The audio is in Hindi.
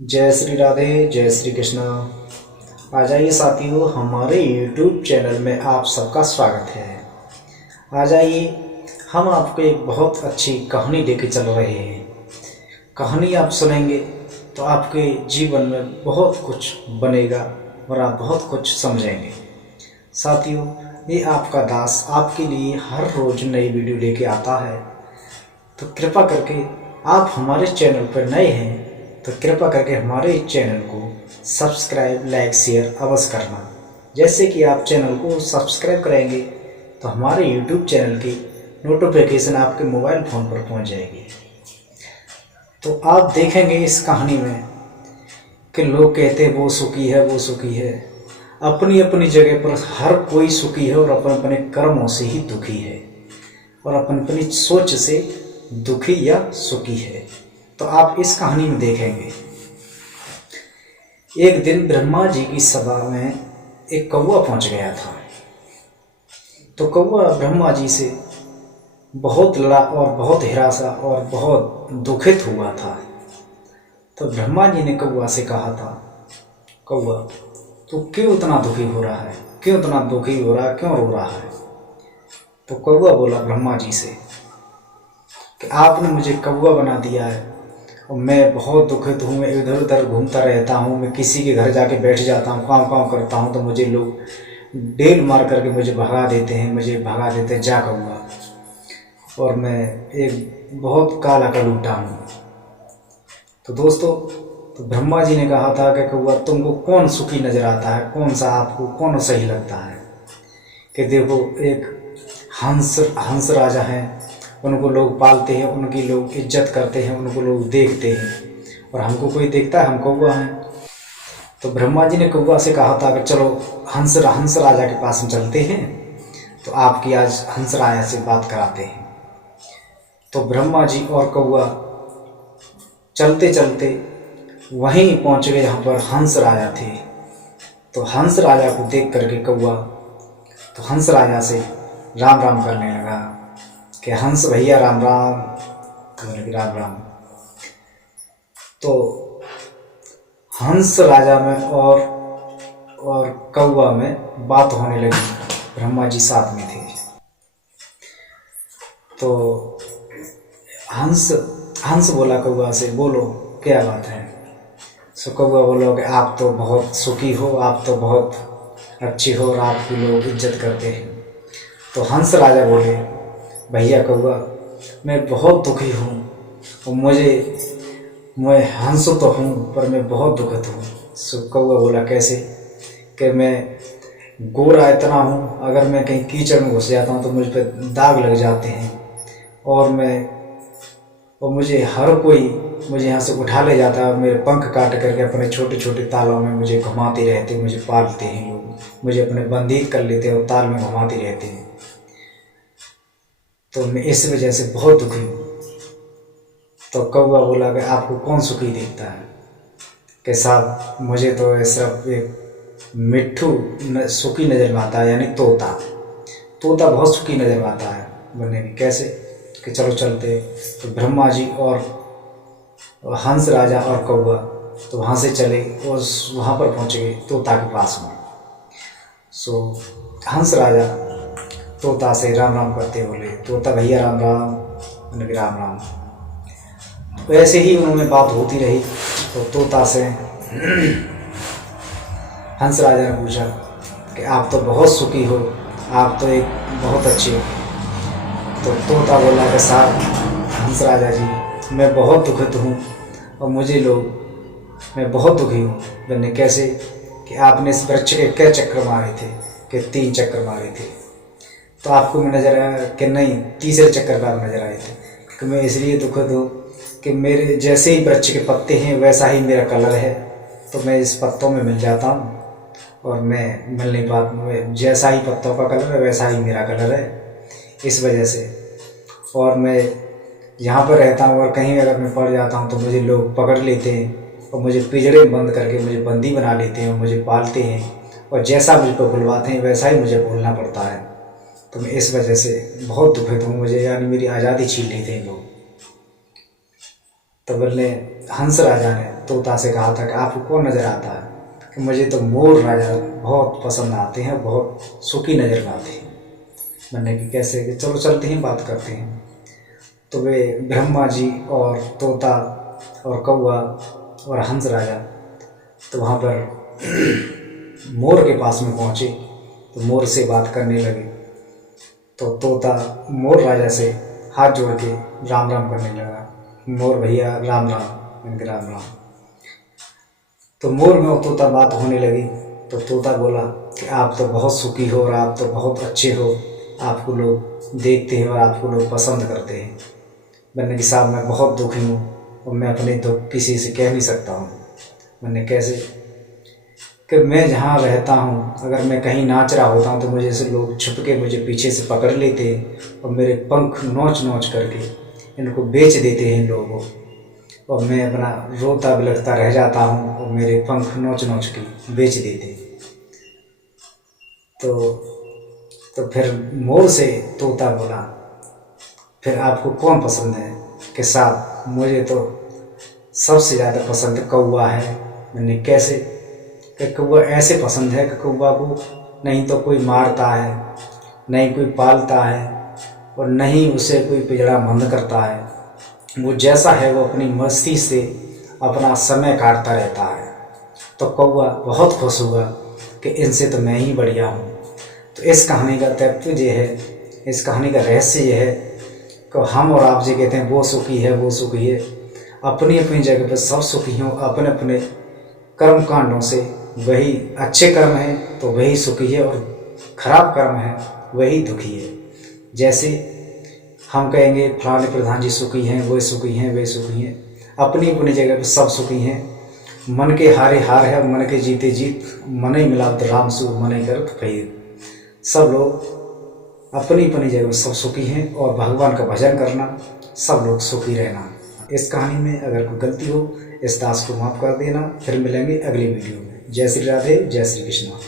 जय श्री राधे, जय श्री कृष्णा। आ जाइए साथियों, हमारे YouTube चैनल में आप सबका स्वागत है। आ जाइए, हम आपको एक बहुत अच्छी कहानी लेके चल रहे हैं। कहानी आप सुनेंगे तो आपके जीवन में बहुत कुछ बनेगा और आप बहुत कुछ समझेंगे। साथियों, ये आपका दास आपके लिए हर रोज़ नई वीडियो लेके आता है, तो कृपा करके आप हमारे चैनल पर नए हैं तो कृपा करके हमारे चैनल को सब्सक्राइब, लाइक, शेयर अवश्य करना। जैसे कि आप चैनल को सब्सक्राइब करेंगे तो हमारे YouTube चैनल की नोटिफिकेशन आपके मोबाइल फ़ोन पर पहुंच जाएगी। तो आप देखेंगे इस कहानी में कि लोग कहते हैं वो सुखी है, वो सुखी है। अपनी अपनी जगह पर हर कोई सुखी है और अपने अपने कर्मों से ही दुखी है और अपनी अपनी सोच से दुखी या सुखी है। तो आप इस कहानी में देखेंगे, एक दिन ब्रह्मा जी की सभा में एक कौवा पहुंच गया था। तो कौवा ब्रह्मा जी से बहुत लड़ा और बहुत हिरासा और बहुत दुखित हुआ था। तो ब्रह्मा जी ने कौवा से कहा था, कौवा तू क्यों इतना दुखी हो रहा है, क्यों इतना दुखी हो रहा है, क्यों रो रहा है? तो कौवा बोला ब्रह्मा जी से कि आपने मुझे कौवा बना दिया है और मैं बहुत दुखित हूँ। मैं इधर उधर घूमता रहता हूँ, मैं किसी के घर जाके बैठ जाता हूँ, काम काम करता हूँ तो मुझे लोग डेल मार करके मुझे भगा देते हैं, जा कौवा। और मैं एक बहुत काला कलूटा हूँ। तो दोस्तों, तो ब्रह्मा जी ने कहा था कि कौवा तुमको कौन सुखी नज़र आता है, कौन सा आपको कौन सही लगता है? कि देखो, एक हंस राजा हैं, उनको लोग पालते हैं, उनकी लोग इज्जत करते हैं, उनको लोग देखते हैं, और हमको कोई देखता है? हम कौवा हैं। तो ब्रह्मा जी ने कौवा से कहा था कि चलो हंस राजा के पास में चलते हैं, तो आपकी आज हंस राजा से बात कराते हैं। तो ब्रह्मा जी और कौवा चलते चलते वहीं पहुंच गए जहाँ पर हंस राजा थे। तो हंस राजा को देख करके कौवा तो हंस राजा से राम राम करने लगा कि हंस भैया राम राम। बोले कि राम राम। तो हंस राजा में और कौवा में बात होने लगी। ब्रह्मा जी साथ में थे। तो हंस बोला कौवा से, बोलो क्या बात है? सो कौवा बोलो कि आप तो बहुत सुखी हो, आप तो बहुत अच्छी हो और आपकी लोग इज्जत करते हैं। तो हंस राजा बोले, भैया कौवा मैं बहुत दुखी हूँ और मैं हंस तो हूँ पर मैं बहुत दुखित हूँ। सो कौवा बोला, कैसे? कि मैं गोरा इतना हूँ, अगर मैं कहीं कीचड़ में घुस जाता हूँ तो मुझ पर दाग लग जाते हैं और मुझे हर कोई मुझे यहाँ से उठा ले जाता है और मेरे पंख काट करके अपने छोटे छोटे तालों में मुझे घुमाते रहते हैं, मुझे पालते हैं लोग, मुझे अपने बंधीत कर लेते हैं और ताल में घुमाते रहते हैं। तो मैं इस वजह से बहुत दुखी हूँ। तो कौवा बोला कि आपको कौन सुखी दिखता है? कि साहब मुझे तो सिर्फ एक मिट्ठू सुखी नज़र में आता है, यानी तोता बहुत सुखी नज़र में आता है। बोलने की कैसे? कि चलो चलते। तो ब्रह्मा जी और हंस राजा और कौवा तो वहाँ से चले और वहाँ पर पहुँच गए तोता के पास में। सो हंस राजा तोता से राम राम करते बोले, तोता भैया राम राम। बोले राम राम। तो ऐसे ही उन्होंने बात होती रही। तो तोता से हंस राजा ने पूछा कि आप तो बहुत सुखी हो, आप तो एक बहुत अच्छे हो। तो तोता बोला कि साहब हंस राजा जी, मैं बहुत दुखित हूँ और मैं बहुत दुखी हूँ। मैंने कैसे? कि आपने इस वृक्ष के क्या चक्कर मारे थे? कि 3 चक्कर मारे थे। तो आपको मैं नज़र आया कि नहीं, तीसरे चक्कर पर आप नज़र आए थे। कि मैं इसलिए दुखित हूँ कि मेरे जैसे ही वृक्ष के पत्ते हैं वैसा ही मेरा कलर है, तो मैं इस पत्तों में मिल जाता हूँ और मैं मिल नहीं पाता। जैसा ही पत्तों का कलर है वैसा ही मेरा कलर है, इस वजह से। और मैं यहाँ पर रहता हूँ और कहीं अगर मैं पड़ जाता हूँ तो मुझे लोग पकड़ लेते हैं और मुझे पिंजड़े में बंद करके मुझे बंदी बना लेते हैं और मुझे पालते हैं और जैसा मुझ पर बुलवाते हैं वैसा ही मुझे बोलना पड़ता है। तो मैं इस वजह से बहुत दुखित हूँ, मुझे मेरी आज़ादी छीन लेते हैं लोग। तो बोले हंस राजा ने तोता से कहा था कि आपको कौन नज़र आता है, कि मुझे तो मोर राजा बहुत पसंद आते हैं, बहुत सुखी नज़र आते हैं। मैंने कि कैसे, कि चलो चलते हैं बात करते हैं। तो वे ब्रह्मा जी और तोता और कौवा और हंस राजा तो वहाँ पर मोर के पास में पहुँचे, तो मोर से बात करने लगे। तो तोता मोर राजा से हाथ जोड़ के राम राम करने लगा, मोर भैया राम राम, इनके राम राम। तो मोर में और तोता बात होने लगी। तो तोता बोला कि आप तो बहुत सुखी हो और आप तो बहुत अच्छे हो, आपको लोग देखते हैं और आपको लोग पसंद करते हैं। मैंने कि साहब मैं बहुत दुखी हूँ और मैं अपने दुख किसी से कह नहीं सकता हूँ। मैंने कैसे, कि मैं जहाँ रहता हूँ अगर मैं कहीं नाच रहा होता हूँ तो मुझे से लोग छुप के मुझे पीछे से पकड़ लेते हैं और मेरे पंख नोच नोच करके इनको बेच देते हैं लोगों को, और मैं अपना रोता बिलखता रह जाता हूँ और मेरे पंख नोच नोच के बेच देते हैं। तो फिर मोर से तोता बोला, फिर आपको कौन पसंद है? कि साहब मुझे तो सबसे ज़्यादा पसंद कौवा है। मैंने कैसे? कि कौवा ऐसे पसंद है कि कौवा को नहीं तो कोई मारता है, नहीं कोई पालता है, और नहीं उसे कोई पिंजड़ा बंद करता है। वो जैसा है वो अपनी मस्ती से अपना समय काटता रहता है। तो कौवा बहुत खुश हुआ कि इनसे तो मैं ही बढ़िया हूँ। तो इस कहानी का तत्व ये है, इस कहानी का रहस्य ये है कि हम और आप जो कहते हैं वो सुखी है वो सुखी है, अपनी अपनी जगह पर सब सुखी हों। अपने अपने कर्म कांडों से वही अच्छे कर्म हैं तो वही सुखी है, और खराब कर्म है वही दुखी है। जैसे हम कहेंगे फलाने प्रधान जी सुखी हैं, वो सुखी हैं, वे सुखी हैं, अपनी अपनी जगह पर सब सुखी हैं। मन के हारे हार है, मन के जीते जीत, मन ही मिलावत राम सूर मन ही करत फेर। सब लोग अपनी अपनी जगह सब सुखी हैं, और भगवान का भजन करना, सब लोग सुखी रहना। इस कहानी में अगर कोई गलती हो इस दास को माफ़ कर देना। फिर मिलेंगे अगली वीडियो में। जय श्री राधे, जय श्री कृष्णा।